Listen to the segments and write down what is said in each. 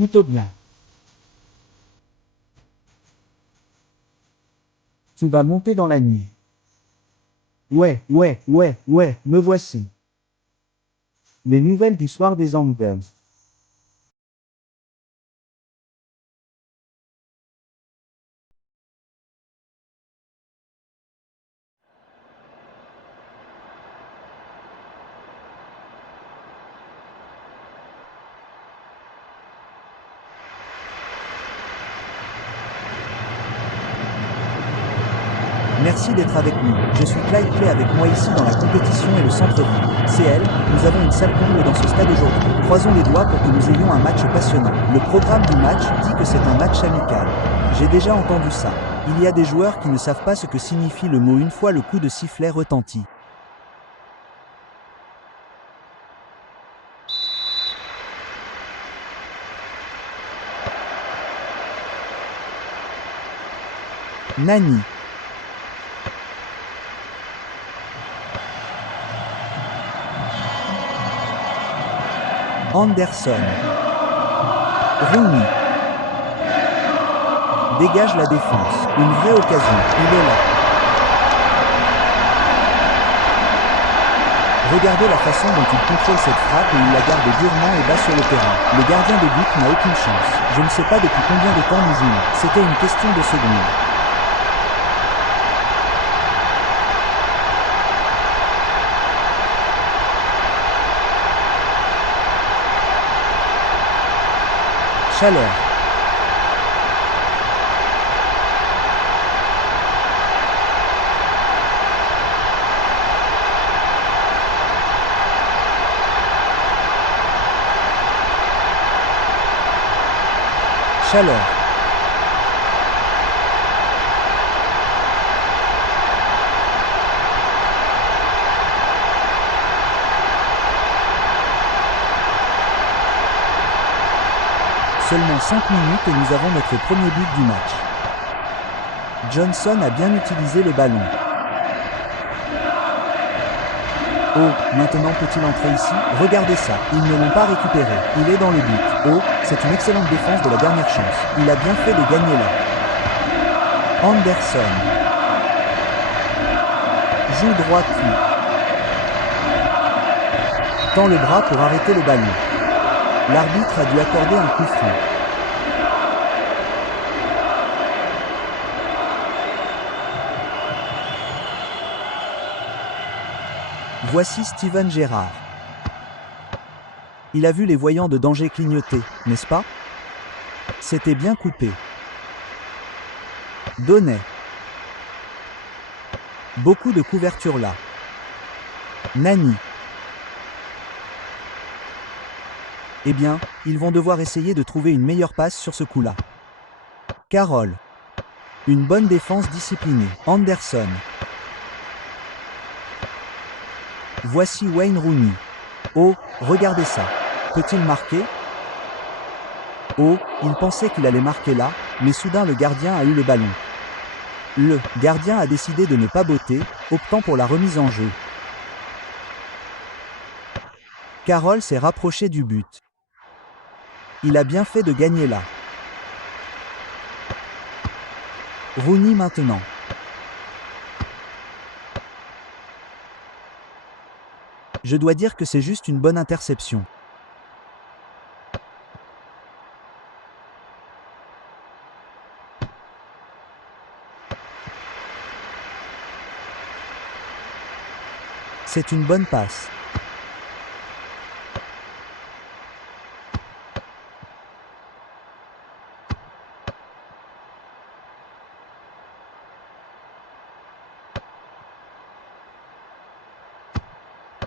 Plutôt bien. Tu vas monter dans la nuit. Ouais, me voici. Les nouvelles du soir des Angels. Merci d'être avec nous. Je suis Clyde Clay avec moi ici dans la compétition et le centre-ville. CL, nous avons une salle comble dans ce stade aujourd'hui. Croisons les doigts pour que nous ayons un match passionnant. Le programme du match dit que c'est un match amical. J'ai déjà entendu ça. Il y a des joueurs qui ne savent pas ce que signifie le mot une fois le coup de sifflet retentit. Nani. Anderson. Rooney. Dégage la défense. Une vraie occasion. Il est là. Regardez la façon dont il contrôle cette frappe et il la garde durement et bas sur le terrain. Le gardien de but n'a aucune chance. Je ne sais pas depuis combien de temps nous jouons. C'était une question de secondes. Chaleur. Chaleur. Seulement 5 minutes et nous avons notre premier but du match. Johnson a bien utilisé le ballon. Oh, maintenant peut-il entrer ici? Regardez ça, ils ne l'ont pas récupéré. Il est dans le but. Oh, c'est une excellente défense de la dernière chance. Il a bien fait de gagner là. Anderson. Joue droit puis. Tend le bras pour arrêter le ballon. L'arbitre a dû accorder un coup franc. Voici Steven Gerrard. Il a vu les voyants de danger clignoter, n'est-ce pas? C'était bien coupé. Donnet. Beaucoup de couverture là. Nani. Eh bien, ils vont devoir essayer de trouver une meilleure passe sur ce coup-là. Carroll. Une bonne défense disciplinée. Anderson. Voici Wayne Rooney. Oh, regardez ça. Peut-il marquer? Oh, il pensait qu'il allait marquer là, mais soudain le gardien a eu le ballon. Le gardien a décidé de ne pas botter, optant pour la remise en jeu. Carroll s'est rapproché du but. Il a bien fait de gagner là. Rooney maintenant. Je dois dire que c'est juste une bonne interception. C'est une bonne passe.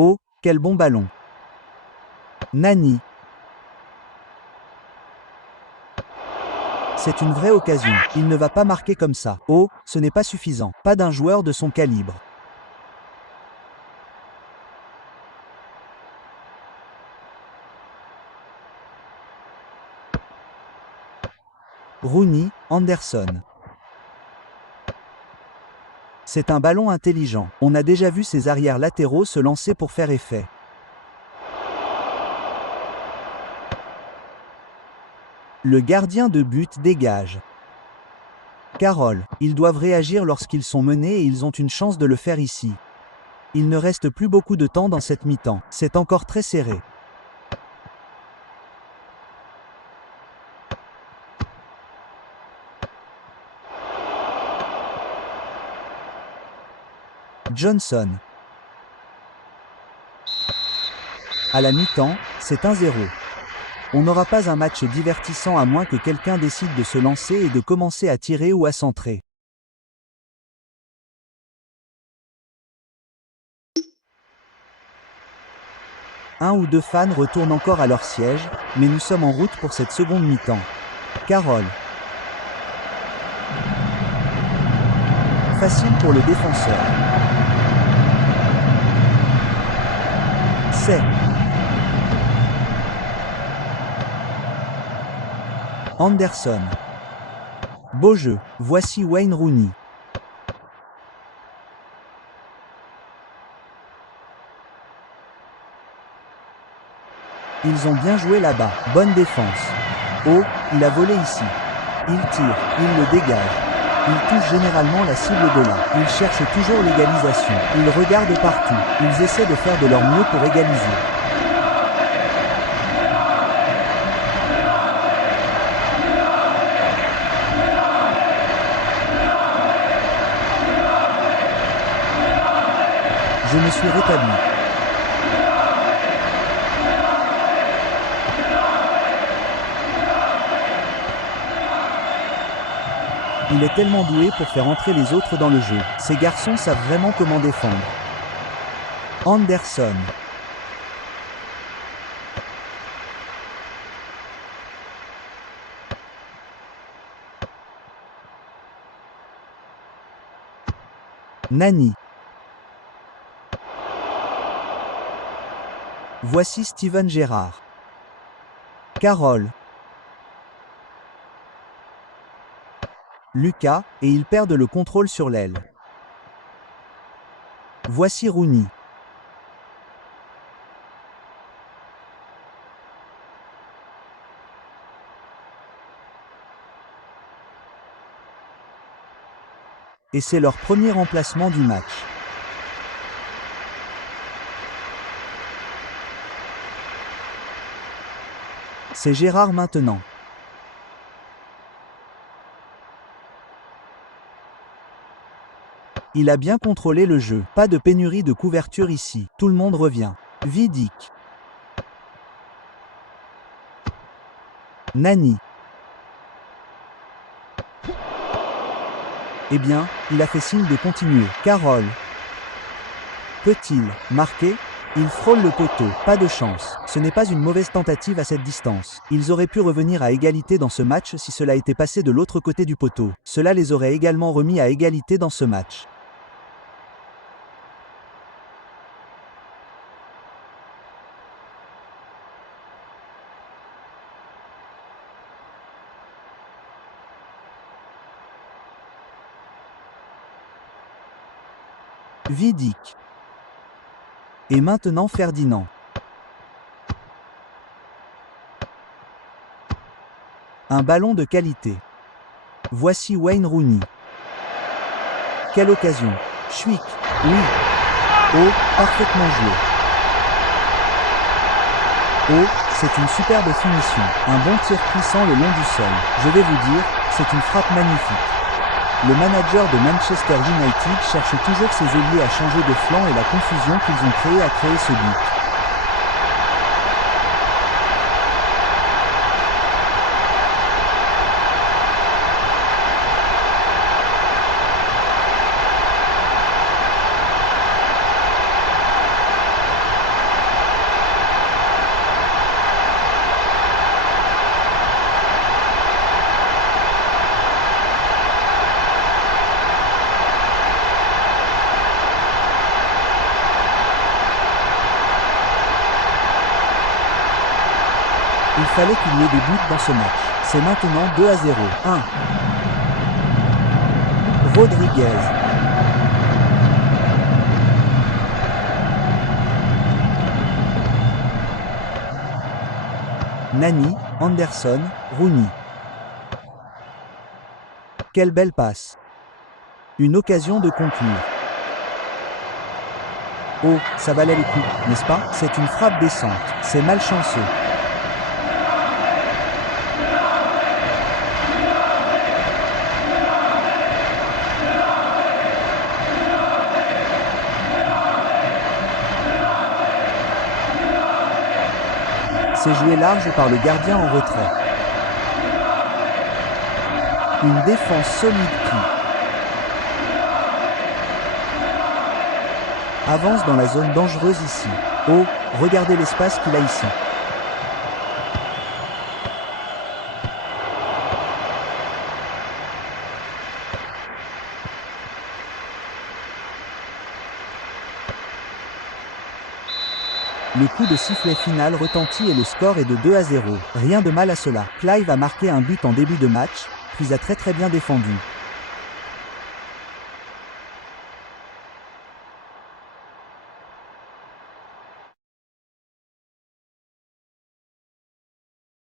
Oh, quel bon ballon. Nani. C'est une vraie occasion. Il ne va pas marquer comme ça. Oh, ce n'est pas suffisant. Pas d'un joueur de son calibre. Rooney, Anderson. C'est un ballon intelligent. On a déjà vu ses arrières latéraux se lancer pour faire effet. Le gardien de but dégage. Carroll, ils doivent réagir lorsqu'ils sont menés et ils ont une chance de le faire ici. Il ne reste plus beaucoup de temps dans cette mi-temps, c'est encore très serré. Johnson. À la mi-temps, c'est 1-0. On n'aura pas un match divertissant à moins que quelqu'un décide de se lancer et de commencer à tirer ou à centrer. Un ou deux fans retournent encore à leur siège, mais nous sommes en route pour cette seconde mi-temps. Carroll. Facile pour le défenseur. C'est. Anderson. Beau jeu, voici Wayne Rooney. Ils ont bien joué là-bas, bonne défense. Oh, il a volé ici. Il tire, il le dégage. Il touche généralement la cible de là. Ils cherchent toujours l'égalisation. Ils regardent partout. Ils essaient de faire de leur mieux pour égaliser. Je me suis rétabli. Il est tellement doué pour faire entrer les autres dans le jeu. Ces garçons savent vraiment comment défendre. Anderson. Nani. Voici Steven Gerrard. Carroll. Lucas, et ils perdent le contrôle sur l'aile. Voici Rooney. Et c'est leur premier remplacement du match. C'est Gerrard maintenant. Il a bien contrôlé le jeu. Pas de pénurie de couverture ici. Tout le monde revient. Vidic. Nani. Eh bien, il a fait signe de continuer. Carroll. Peut-il marquer? Il frôle le poteau. Pas de chance. Ce n'est pas une mauvaise tentative à cette distance. Ils auraient pu revenir à égalité dans ce match si cela était passé de l'autre côté du poteau. Cela les aurait également remis à égalité dans ce match. Vidic. Et maintenant Ferdinand. Un ballon de qualité. Voici Wayne Rooney. Quelle occasion. Schwick. Oui. Oh, parfaitement joué. Oh, c'est une superbe finition. Un bon tir puissant le long du sol. Je vais vous dire, c'est une frappe magnifique. Le manager de Manchester United cherche toujours ses ailiers à changer de flanc et la confusion qu'ils ont créée a créé ce but. Il fallait qu'il y ait des buts dans ce match. C'est maintenant 2-0. 1. Rodriguez. Nani, Anderson, Rooney. Quelle belle passe. Une occasion de conclure. Oh, ça valait le coup, n'est-ce pas? C'est une frappe décente. C'est malchanceux. C'est joué large par le gardien en retrait. Une défense solide qui avance dans la zone dangereuse ici. Oh, regardez l'espace qu'il a ici. Le coup de sifflet final retentit et le score est de 2-0. Rien de mal à cela. Clive a marqué un but en début de match, puis a très bien défendu.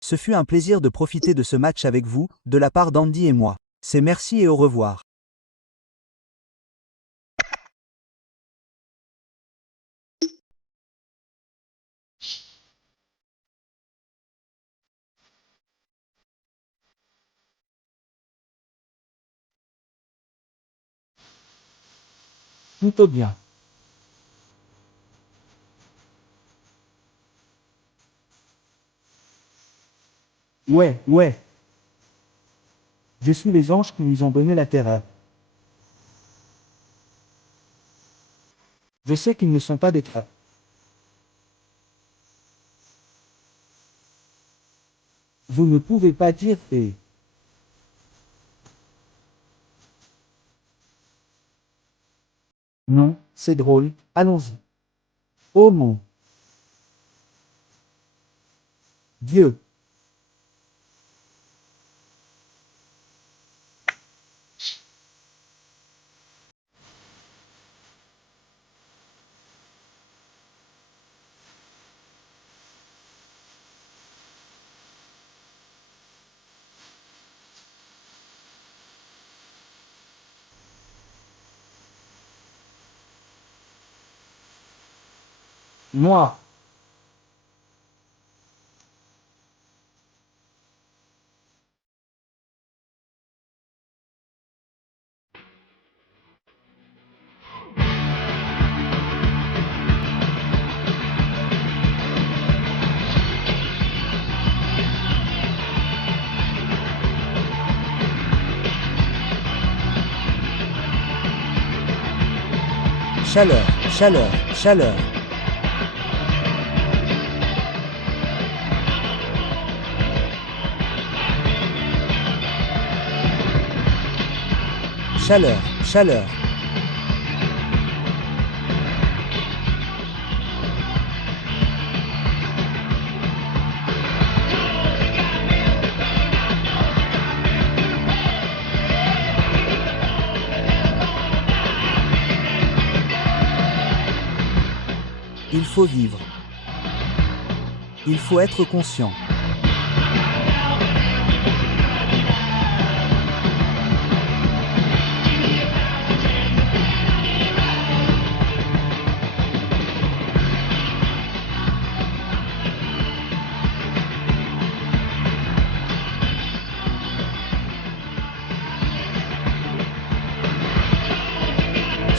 Ce fut un plaisir de profiter de ce match avec vous, de la part d'Andy et moi. C'est merci et au revoir. Plutôt bien. Ouais. Je suis les anges qui nous ont donné la terreur. Je sais qu'ils ne sont pas des trappes. Vous ne pouvez pas dire et. Non, c'est drôle, allons-y. Oh mon Dieu. Moi. Chaleur. Chaleur. Il faut vivre. Il faut être conscient.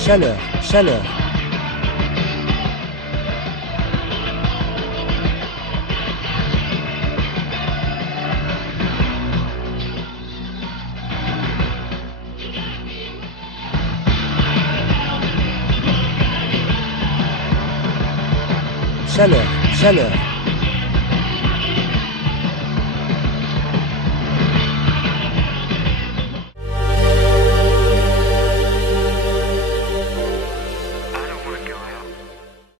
Chaleur. Chaleur.